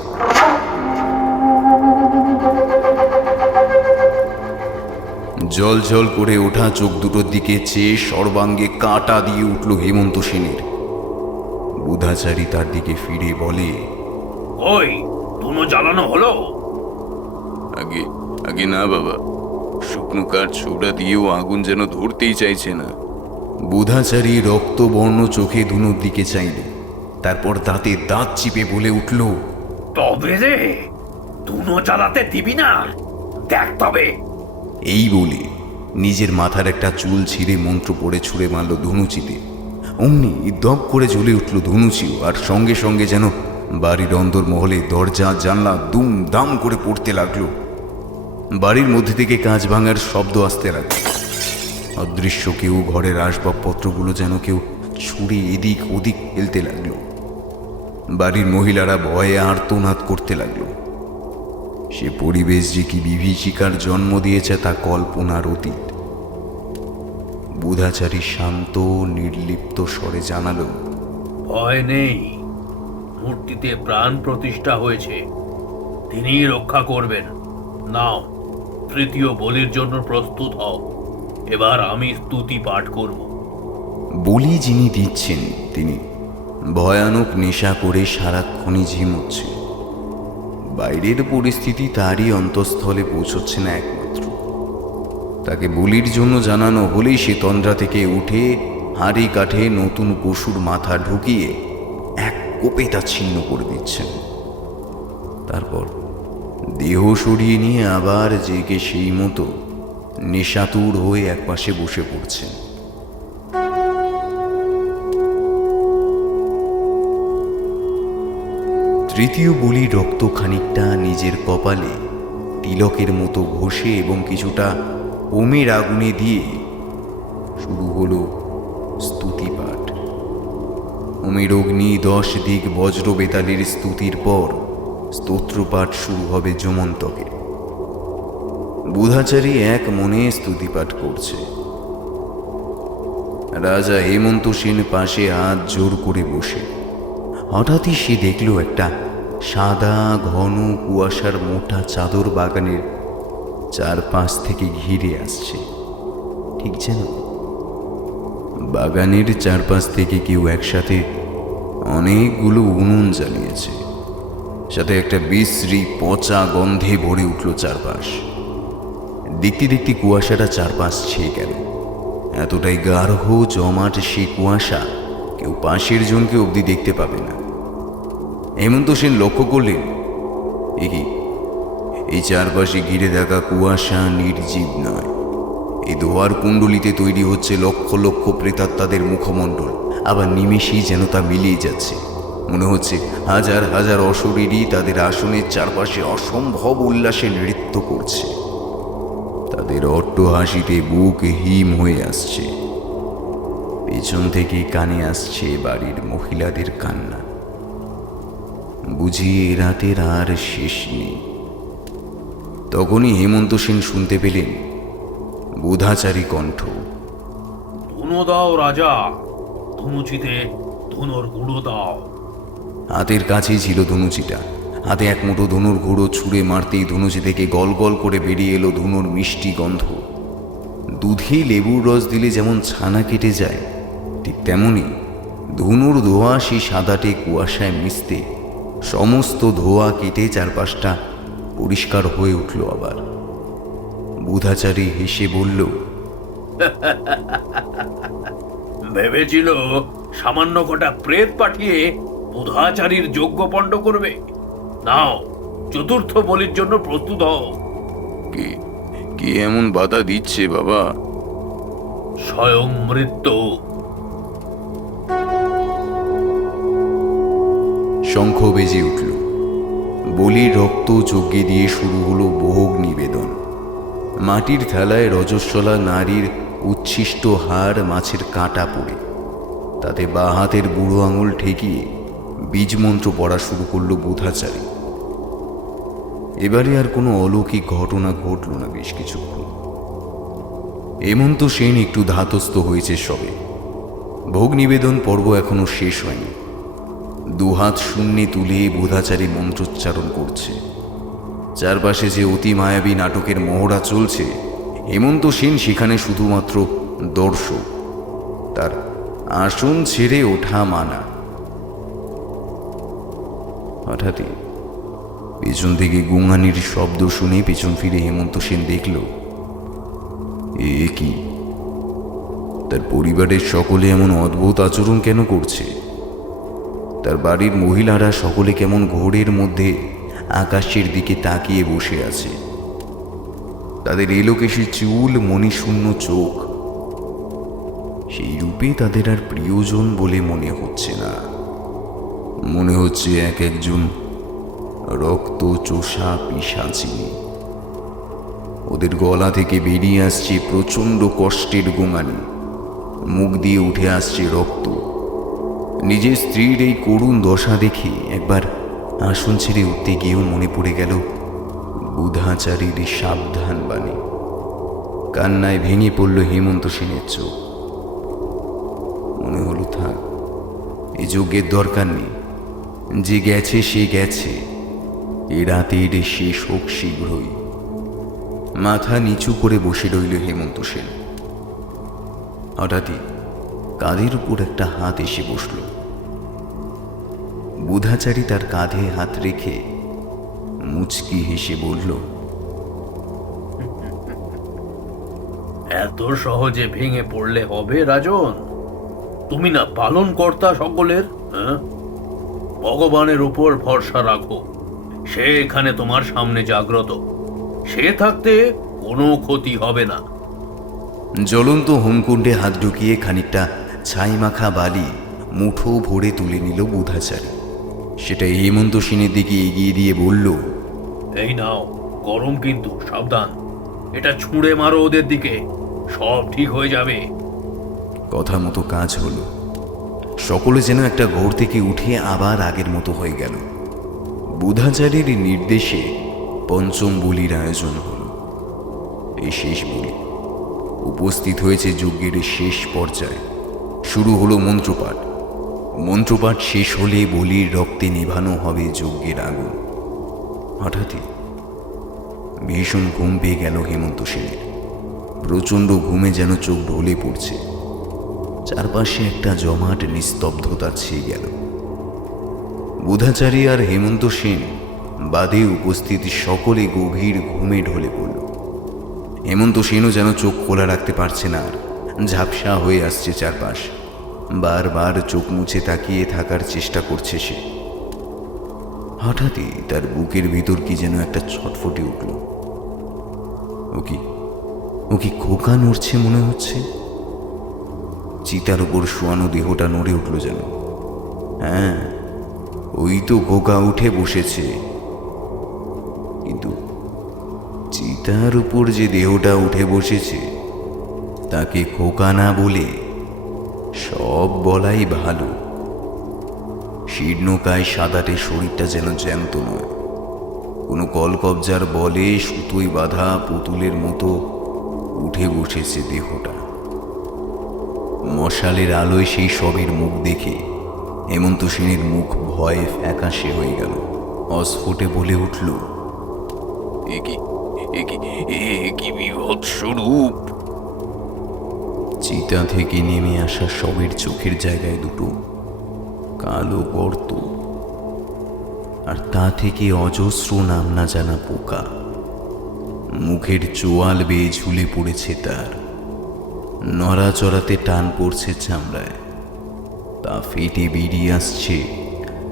জল জল করে ওঠা চোখ দুটোর দিকে চেয়ে সর্বাঙ্গে কাঁটা দিয়ে উঠল হেমন্ত সেনের। বুধাচারী তার দিকে ফিরে বলে, ওই ধুনো জ্বালানো হলো? আগে আগে না বাবা, শুকনো কাঠ ছোবড়া দিয়েও আগুন যেন ধরতেই চাইছে না। বুধাচারী রক্তবর্ণ চোখে ধুনোর দিকে চাইল। তারপর দাঁতে দাঁত চিপে বলে উঠল, তবে রে, ধুনো জ্বালাতে দিবি না? দেখ তবে। এই বলে নিজের মাথার একটা চুল ছিঁড়ে মন্ত্র পড়ে ছুঁড়ে মারল ধনুচিতে। অমনি দপ করে জ্বলে উঠল ধনুচিও। আর সঙ্গে সঙ্গে যেন বাড়ির অন্দরমহলে দরজা জানলা দুম দাম করে পড়তে লাগলো। বাড়ির মধ্যে থেকে কাঁচ ভাঙার শব্দ আসতে লাগলো। অদৃশ্য কেউ ঘরের আসবাবপত্রগুলো যেন কেউ ছুঁড়ে এদিক ওদিক ফেলতে লাগলো। বাড়ির মহিলারা ভয়ে আর্তনাদ করতে লাগলো। সে পরিবেশ যে কি বিভীষিকার জন্ম দিয়েছে তা কল্পনার অতীত। বুধাচারী শান্ত নির্লিপ্ত স্বরে জানালো, ভয় নেই, মূর্তিতে প্রাণ প্রতিষ্ঠা হয়েছে, তিনিই রক্ষা করবেন। নাও, তৃতীয় বলির জন্য প্রস্তুত হও। এবার আমি স্তুতি পাঠ করব। বলি যিনি দিচ্ছেন তিনি ভয়ানক নেশা করে সারাক্ষণই ঝিমুচ্ছে। বাইরের পরিস্থিতি তারই অন্তঃস্থলে পৌঁছচ্ছে না একমাত্র। তাকে বলির জন্য জানানো হলেই সে তন্দ্রা থেকে উঠে হাঁড়ি কাঠে নতুন পশুর মাথা ঢুকিয়ে এক কোপে তা ছিন্ন করে দিচ্ছেন। তারপর দেহ সরিয়ে নিয়ে আবার জেগে সেই মতো নেশাতুর হয়ে একপাশে বসে পড়ছেন। তৃতীয় বলি রক্ত খানিকটা নিজের কপালে তিলকের মতো ঘষে এবং কিছুটা হোমের আগুনে দিয়ে শুরু হলো স্তুতিপাঠ। হোমের অগ্নি 10 দিক বজ্র বেতালের স্তুতির পর স্তোত্রপাঠ শুরু হবে যমন্তকে। বুধাচারী এক মনে স্তুতিপাঠ করছে। রাজা হেমন্ত সেন পাশে হাত জোর করে বসে। হঠাৎই সে দেখল একটা সাদা ঘন কুয়াশার মোটা চাদর বাগানের চারপাশ থেকে ঘিরে আসছে। ঠিক যেন বাগানের চারপাশ থেকে কেউ একসাথে অনেকগুলো উনুন জ্বালিয়েছে। সাথে একটা বিশ্রী পচা গন্ধে ভরে উঠল চারপাশ। দেখতে দেখতে কুয়াশাটা চারপাশ ছেয়ে গেল। এতটাই গাঢ় জমাট সেই কুয়াশা কেউ পাশের জনকে অবধি দেখতে পাবে না। হেমন্ত সেন লক্ষ্য করলেন, এই চারপাশে ঘিরে থাকা কুয়াশা নির্জীব নয়। এই ধোয়ার কুণ্ডলিতে তৈরি হচ্ছে লক্ষ লক্ষ প্রেতাত্মাদের মুখমণ্ডল। আবার নিমেষেই যেন তা মিলিয়ে যাচ্ছে। মনে হচ্ছে হাজার হাজার অশরীরই তাদের আসনের চারপাশে অসম্ভব উল্লাসে নৃত্য করছে। তাদের অট্টহাসিতে বুক হিম হয়ে আসছে। পেছন থেকে কানে আসছে বাড়ির মহিলাদের কান্না। বুঝি এ রাতের আর শেষ নেই। তখনই হেমন্ত সেন শুনতে পেলেন বুধাচারী কণ্ঠ। ধুনো দাও রাজা, ধনুচিতে ধনুর গুঁড়ো দাও। হাতের কাছেই ছিল ধনুচিটা। হাতে এক মুঠো ধনুর গুঁড়ো ছুঁড়ে মারতেই ধনুচি থেকে গল গল করে বেরিয়ে এলো ধনুর মিষ্টি গন্ধ। দুধে লেবুর রস দিলে যেমন ছানা কেটে যায়, ঠিক তেমনি ধনুর ধোঁয়া সেই সাদাটে কুয়াশায় মিশতে সমস্ত ধোঁয়া কেটে চারপাশটা পরিষ্কার হয়ে উঠল। আবার বুধাচারী হেসে বলল, ভেবেছিল সামান্য কটা প্রেত পাঠিয়ে বুধাচারীর যজ্ঞ পণ্ড করবে। নাও, চতুর্থ বলির জন্য প্রস্তুত হও। কে এমন বাধা দিচ্ছে বাবা? স্বয়ং মৃত্যু। শঙ্খ বেজে উঠল। বলির রক্ত যজ্ঞে দিয়ে শুরু হলো ভোগ নিবেদন। মাটির থালায় রজস্বলা নারীর উচ্ছিষ্ট হাড় মাছের কাঁটা পড়ে তাতে বাঁ হাতের বুড়ো আঙুল ঠেকিয়ে বীজমন্ত্র পড়া শুরু করলো বুধাচারী। এবারে আর কোনো অলৌকিক ঘটনা ঘটল না বেশ কিছুক্ষণ। হেমন্ত সেন একটু ধাতস্থ হয়েছে সবে। ভোগ নিবেদন পর্ব এখনো শেষ হয়নি। দুহাত শূন্যে তুলে বুধাচারী মন্ত্রোচ্চারণ করছে। চারপাশে যে অতি মায়াবী নাটকের মহড়া চলছে, হেমন্ত সেন সেখানে শুধুমাত্র দর্শক। তার আসন ছেড়ে ওঠা মানা। হঠাৎই পেছন থেকে গুঙানির শব্দ শুনে পেছন ফিরে হেমন্ত সেন দেখল, এ কি? তার পরিবারের সকলে এমন অদ্ভুত আচরণ কেন করছে? তার বাড়ির মহিলারা সকলে কেমন ঘোরের মধ্যে আকাশের দিকে তাকিয়ে বসে আছে। তাদের এলোকেশে চুল, মণিশূন্য চোখ। সেই রূপে তাদের আর প্রিয়জন বলে মনে হচ্ছে না। মনে হচ্ছে এক একজন রক্ত চোষা পিশাচিনী। ওদের গলা থেকে বেরিয়ে আসছে প্রচণ্ড কষ্টের গোঙানি। মুখ দিয়ে উঠে আসছে রক্ত। নিজের স্ত্রীর এই করুণ দশা দেখে একবার আসন ছেড়ে উঠতে গিয়েও মনে পড়ে গেল বুধাচারীর সাবধান বাণী। কান্নায় ভেঙে পড়ল হেমন্ত সেনের চোখ। মনে হলো, থাক, এই যজ্ঞের দরকার নেই। যে গেছে সে গেছে। এ রাতের শেষ হোক শীঘ্রই। মাথা নিচু করে বসে রইল হেমন্ত সেন। হঠাৎই কাঁধের উপর একটা হাত এসে বসল। বুধাচারী তার কাঁধে হাত রেখে মুচকি হেসে বলল, এত সহজে ভেঙে পড়লে হবে রাজন? তুমি না পালন কর্তা সকলের, হ্যাঁ? ভগবানের উপর ভরসা রাখো, সে এখানে তোমার সামনে জাগ্রত, সে থাকতে কোনো ক্ষতি হবে না। জ্বলন্ত হোমকুণ্ডে হাত ঢুকিয়ে খানিকটা ছাই মাখা বালি মুঠো ভরে তুলে নিল বুধাচারী। সেটা হেমন্ত সেনের দিকে এগিয়ে দিয়ে বলল, এই নাও, গরম কিন্তু, সাবধান, এটা ছুঁড়ে মারো ওদের দিকে, সব ঠিক হয়ে যাবে। কথা মতো কাজ হলো। সকলে যেন একটা ঘোর থেকে উঠে আবার আগের মতো হয়ে গেল। বুধাচারীর নির্দেশে পঞ্চম বলির আয়োজন হলো। এই শেষ বলি। উপস্থিত হয়েছে যজ্ঞের শেষ পর্যায়ে। শুরু হলো মন্ত্রপাঠ। মন্ত্রপাঠ শেষ হলে বলির রক্তে নেভানো হবে যজ্ঞের আগুন। হঠাৎই ভীষণ ঘুম পেয়ে গেল হেমন্ত সেনের। প্রচণ্ড ঘুমে যেন চোখ ঢলে পড়ছে। চারপাশে একটা জমাট নিস্তব্ধতা ছেয়ে গেল। বুধাচারী আর হেমন্ত সেন বাদে উপস্থিত সকলে গভীর ঘুমে ঢলে পড়ল। হেমন্ত সেনও যেন চোখ খোলা রাখতে পারছে না, আর ঝাপসা হয়ে আসছে চারপাশ। বারবার চোখ মুছে তাকিয়ে থাকার চেষ্টা করছে সে। হঠাৎই তার বুকের ভিতর কি যেন একটা ছটফটে উঠল। ও কি খোকা নড়ছে মনে হচ্ছে। চিতার উপর শোয়ানো দেহটা নড়ে উঠল যেন। হ্যাঁ, ওই তো খোকা উঠে বসেছে। কিন্তু চিতার উপর যে দেহটা উঠে বসেছে তাকে খোকা না বলে সব বলাই ভালো। শীর্ণকায় সাদাটে শরীরটা যেন জ্যান্ত নয়, কোনো কলকবজার বলে সুতোয় বাঁধা পুতুলের মতো উঠে বসেছে দেহটা। মশালের আলোয় সেই সবের মুখ দেখে হেমন্ত সেনের মুখ ভয়ে ফ্যাকাশে হয়ে গেল। অস্ফুটে বলে উঠল, কি বিভৎস রূপ! চিতা থেকে নেমে আসা সবের চোখের জায়গায় দুটো কালো গর্ত, আর তা থেকে অজস্র নাম না জানা পোকা। মুখের চোয়াল বেয়ে ঝুলে পড়েছে তার। নড়াচড়াতে টান পড়ছে চামড়ায়। তা ফেটে বেরিয়ে আসছে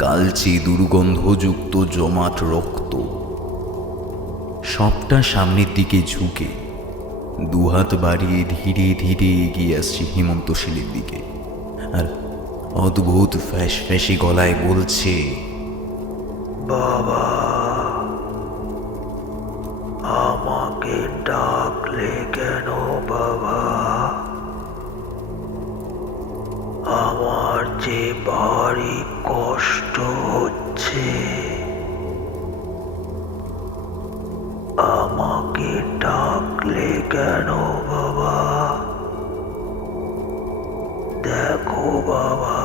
কালচে দুর্গন্ধযুক্ত জমাট রক্ত। সবটা সামনের দিকে ঝুঁকে দুহাত বাড়িয়ে ধীরে ধীরে এগিয়ে আসছে হেমন্ত সেনের দিকে, আর অদ্ভুত ফ্যাস ফ্যাসে গলায় বলছে, বাবা, আমাকে ডাকলে কেন বাবা? আমার যে ভারী কষ্ট হচ্ছে, আমাকে ডাকলে কেন বাবা? দেখো বাবা,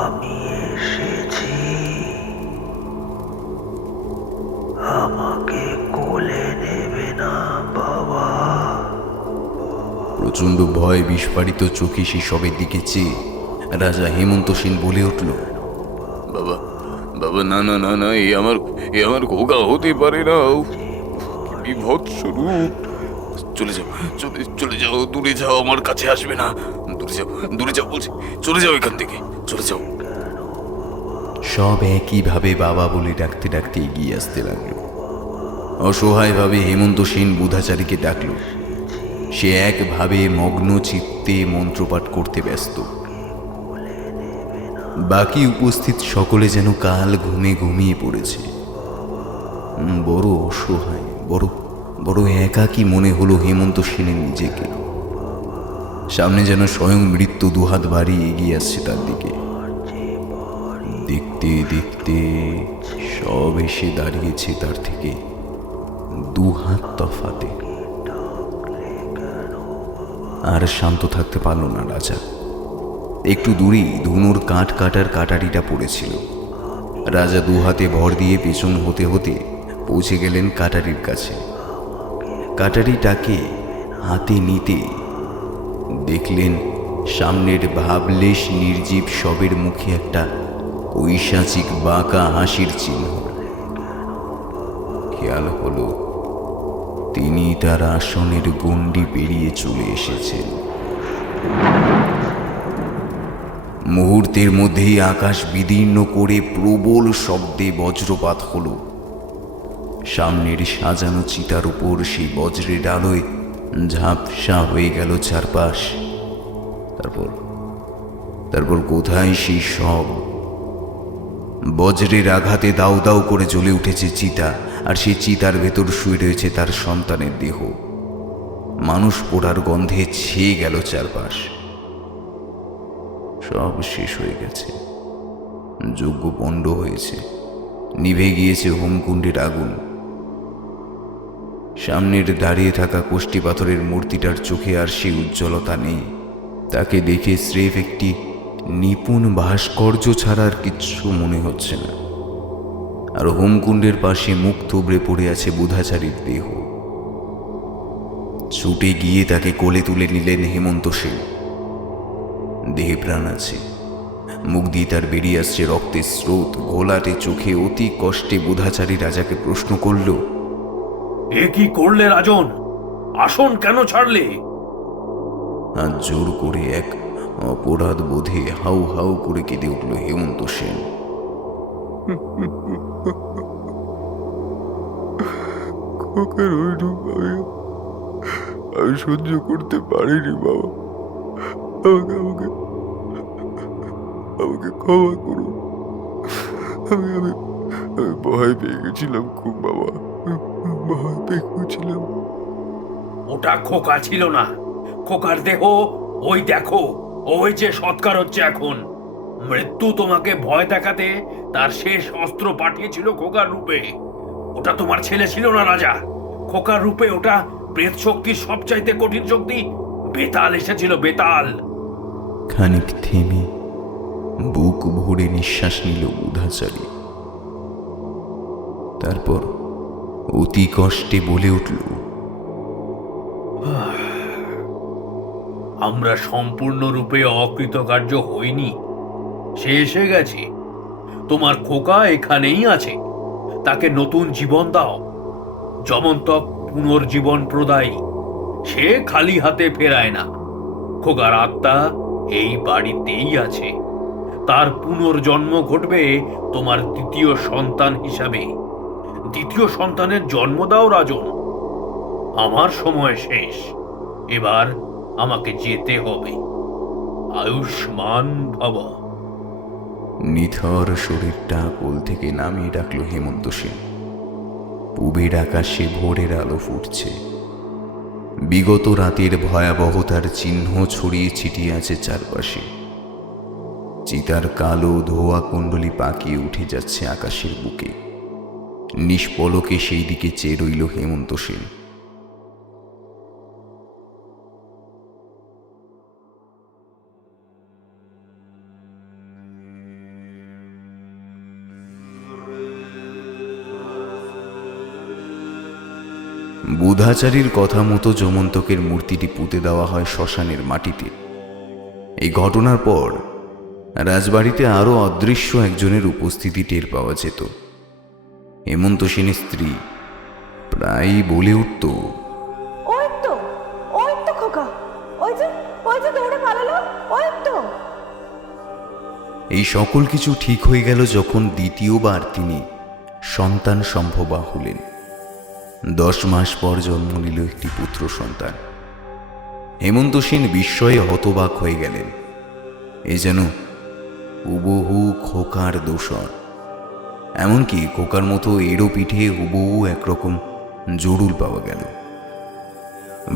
আমি এসেছি, আমাকে কোলে নেবে না বাবা? প্রচণ্ড ভয় বিস্ফারিত চোখে সে সবের দিকে চেয়ে রাজা হেমন্ত সেন বলে উঠল, বাবা, বাবা, না না না না, এ আমার খোকা হতে পারে না। কি বিভৎস রূপ! চলে যাও, চলে যাও, দূরে যাও, আমার কাছে আসবে না। দূরে যাও বলছি, চলে যাও এখান থেকে, চলে যাও। সব একইভাবে বাবা বলে ডাকতে ডাকতে এগিয়ে আসতে লাগলো। অসহায়ভাবে হেমন্ত সেন বুধাচারীকে ডাকল। সে একভাবে মগ্ন চিত্তে মন্ত্রপাঠ করতে ব্যস্ত। বাকি উপস্থিত সকলে যেন কাল ঘুমে ঘুমিয়ে পড়েছে। বড় অসহায়, বড় একাকী মনে হলো হেমন্ত সেনের নিজেকে। সামনে যেন স্বয়ং মৃত্যু দুহাত বাড়িয়ে এগিয়ে আসছে তার দিকে। দেখতে দেখতে সব এসে দাঁড়িয়েছে তার থেকে দুহাত তফাতে। আর শান্ত থাকতে পারল না রাজা। একটু দূরেই ধনুর কাঠ কাটার কাটারিটা পড়েছিল। রাজা দুহাতে ভর দিয়ে পেছন হতে হতে পৌঁছে গেলেন কাটারির কাছে। কাটারিটাকে হাতে নিতে দেখলেন সামনের ভাবলেশ নির্জীব শবের মুখে একটা ঐশাচিক বাঁকা হাসির চিহ্ন। খেয়াল হলো তিনি তার আসনের গণ্ডি পেরিয়ে চলে এসেছেন। মুহূর্তের মধ্যেই আকাশ বিদীর্ণ করে প্রবল শব্দে বজ্রপাত হলো। সামনের সাজানো চিতার উপর সেই বজ্রের আলোয় ঝাপসা হয়ে গেল চারপাশ। তারপর কোথায় সেই সব? বজ্রের আঘাতে দাউ দাউ করে জ্বলে উঠেছে চিতা, আর সেই চিতার ভেতর শুয়ে রয়েছে তার সন্তানের দেহ। মানুষ পোড়ার গন্ধে ছেয়ে গেল চারপাশ। সব শেষ হয়ে গেছে। যজ্ঞ পণ্ড হয়েছে, নিভে গিয়েছে হোমকুণ্ডের আগুন। সামনের দাঁড়িয়ে থাকা কোষ্ঠী পাথরের মূর্তিটার চোখে আর সেই উজ্জ্বলতা নেই। তাকে দেখে স্রেফ একটি নিপুণ ভাস্কর্য ছাড়া আর কিচ্ছু মনে হচ্ছে না। আর হোমকুণ্ডের পাশে মুখ থুবড়ে পড়ে আছে বুধাচারীর দেহ। ছুটে গিয়ে তাকে কোলে তুলে নিলেন হেমন্ত সেন। দেহে প্রাণ আছে, মুখ দিয়ে তার বেরিয়ে আসছে রক্তের স্রোত। ঘোলাটে চোখে অতি কষ্টে বুধাচারী রাজাকে প্রশ্ন করল, এ কি করলে রাজন? আসন কেন ছাড়লে? আর জোর করে এক অপরাধ বোধে হাউ হাউ করে কেঁদে উঠল হেমন্ত সেন। আমি সহ্য করতে পারিনি বাবা, আমাকে আমাকে আমাকে ক্ষমা করুন। আমি আমি আমি ভয় পেয়ে গেছিলাম খুব বাবা, ভয় পেয়ে গেছিলাম। ওটা খোকা ছিল না, খোকার দেহ ওই দেখো, ওই যে সৎকার হচ্ছে এখন। মৃত্যু তোমাকে ভয় দেখাতে তার শেষ অস্ত্র পাঠিয়েছিল খোকার রূপে। ওটা তোমার ছেলে ছিল না রাজা, খোকার রূপে। ওটা প্রেত শক্তির সবচাইতে কঠিন শক্তি বেতাল এসেছিল, বেতাল। খানিক থেমে বুক ভরে নিঃশ্বাস নিল বুধাচারী। তারপর অতি কষ্টে বলে উঠল, আমরা সম্পূর্ণরূপে অকৃতকার্য হইনি, সে এসে গেছে। তোমার খোকা এখানেই আছে, তাকে নতুন জীবন দাও। যমন্তক পুনর্জীবন প্রদায়ী, সে খালি হাতে ফেরায় না। খোকার আত্মা এই বাড়িতেই আছে, তার পুনর্জন্ম ঘটবে তোমার দ্বিতীয় সন্তান হিসাবে। দ্বিতীয় সন্তানের জন্ম দাও রাজন। আমার সময় শেষ, এবার আমাকে যেতে হবে। আয়ুষ্মান ভব। নিথর শরীরটা কোল থেকে নামিয়ে ডাকল হেমন্ত সেন। পূবের আকাশে ভোরের আলো ফুটছে। বিগত রাতের ভয়াবহতার চিহ্ন ছড়িয়ে ছিটিয়ে আছে চারপাশে। চিতার কালো ধোয়া কুণ্ডলী পাকিয়ে উঠে যাচ্ছে আকাশের বুকে। নিষ্পলকে সেই দিকে চেয়ে রইল হেমন্ত সেন। বুধাচারীর কথা মতো যমন্তকের মূর্তিটি পুঁতে দেওয়া হয় শ্মশানের মাটিতে। এই ঘটনার পর রাজবাড়িতে আরো অদৃশ্য একজনের উপস্থিতি টের পাওয়া যেত। হেমন্ত সেনের স্ত্রী প্রায়ই বলে উঠত, ওই তো খোকা, ওই যে দৌড়ে পালালো, ওই তো। এই সকল কিছু ঠিক হয়ে গেল যখন দ্বিতীয়বার তিনি সন্তান সম্ভবা হলেন। 10 মাস পর জন্ম নিল একটি পুত্র সন্তান। হেমন্ত সেন বিস্ময়ে হতবাক হয়ে গেলেন। এ যেন হুবহু খোকার দোসর। এমনকি খোকার মতো এরও পিঠে হুবহু একরকম জরুল পাওয়া গেল।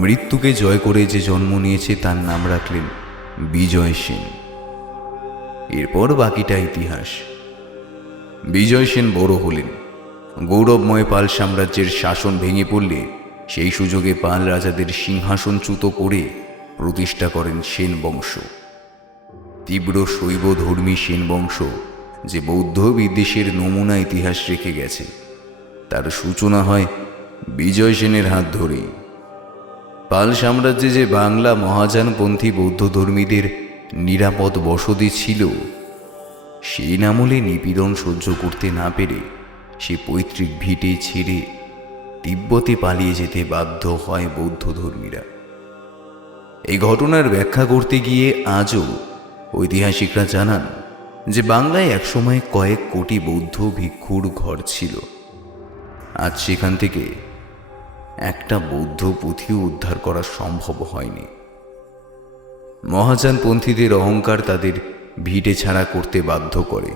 মৃত্যুকে জয় করে যে জন্ম নিয়েছে তার নাম রাখলেন বিজয় সেন। এরপর বাকিটা ইতিহাস। বিজয় সেন বড় হলেন। গৌরবময় পাল সাম্রাজ্যের শাসন ভেঙে পড়লে সেই সুযোগে পাল রাজাদের সিংহাসনচ্যুত করে প্রতিষ্ঠা করেন সেন বংশ। তীব্র শৈব ধর্মী সেন বংশ যে বৌদ্ধ বিদ্বেষের নমুনা ইতিহাস রেখে গেছে, তার সূচনা হয় বিজয় সেনের হাত ধরেই। পাল সাম্রাজ্যে যে বাংলা মহাযানপন্থী বৌদ্ধ ধর্মীদের নিরাপদ বসতি ছিল, সেই আমলে নিপীড়ন সহ্য করতে না পেরে সে পৈতৃক ভিটে ছেড়ে তিব্বতে পালিয়ে যেতে বাধ্য হয় বৌদ্ধ ধর্মীরা। এই ঘটনার ব্যাখ্যা করতে গিয়ে আজও ঐতিহাসিকরা জানান যে বাংলায় একসময় কয়েক কোটি বৌদ্ধ ভিক্ষুর ঘর ছিল। আজ সেখান থেকে একটা বৌদ্ধ পুঁথিও উদ্ধার করা সম্ভব হয়নি। মহাযানপন্থীদের অহংকার তাদের ভিটে ছাড়া করতে বাধ্য করে।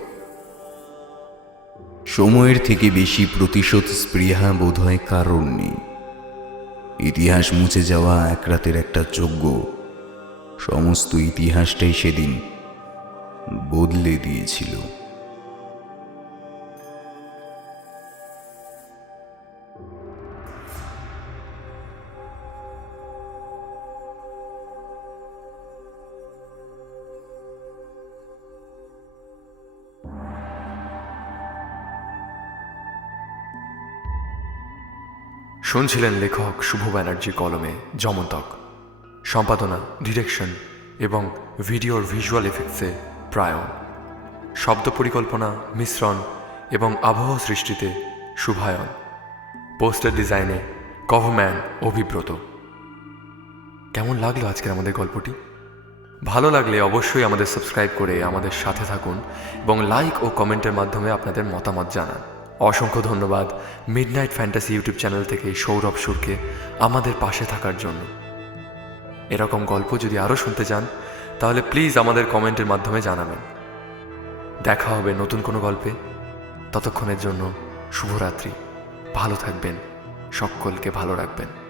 সময়ের থেকে বেশি প্রতিশোধ স্পৃহা বোধহয় কারণ নেই। ইতিহাস মুছে যাওয়া এক রাতের একটা যজ্ঞ সমস্ত ইতিহাসটাই সেদিন বদলে দিয়েছিল। শুনছিলেন লেখক শুভ ব্যানার্জির কলমে যমন্তক, সম্পাদনা, ডিরেকশন এবং ভিডিওর ভিজুয়াল এফেক্টসে প্রায়ণ, শব্দ পরিকল্পনা, মিশ্রণ এবং আবহ সৃষ্টিতে শুভায়ন, পোস্টার ডিজাইনে কভারম্যান অভিব্রত। কেমন লাগলো আজকের আমাদের গল্পটি? ভালো লাগলে অবশ্যই আমাদের সাবস্ক্রাইব করে আমাদের সাথে থাকুন এবং লাইক ও কমেন্টের মাধ্যমে আপনাদের মতামত জানান। অসংখ্য ধন্যবাদ মিডনাইট ফ্যান্টাসি ইউটিউব চ্যানেল থেকে সৌরভ সুরকে আমাদের পাশে থাকার জন্য। এরকম গল্প যদি আরও শুনতে চান তাহলে প্লিজ আমাদের কমেন্টের মাধ্যমে জানাবেন। দেখা হবে নতুন কোনো গল্পে। ততক্ষণের জন্য শুভরাত্রি। ভালো থাকবেন, সকলকে ভালো রাখবেন।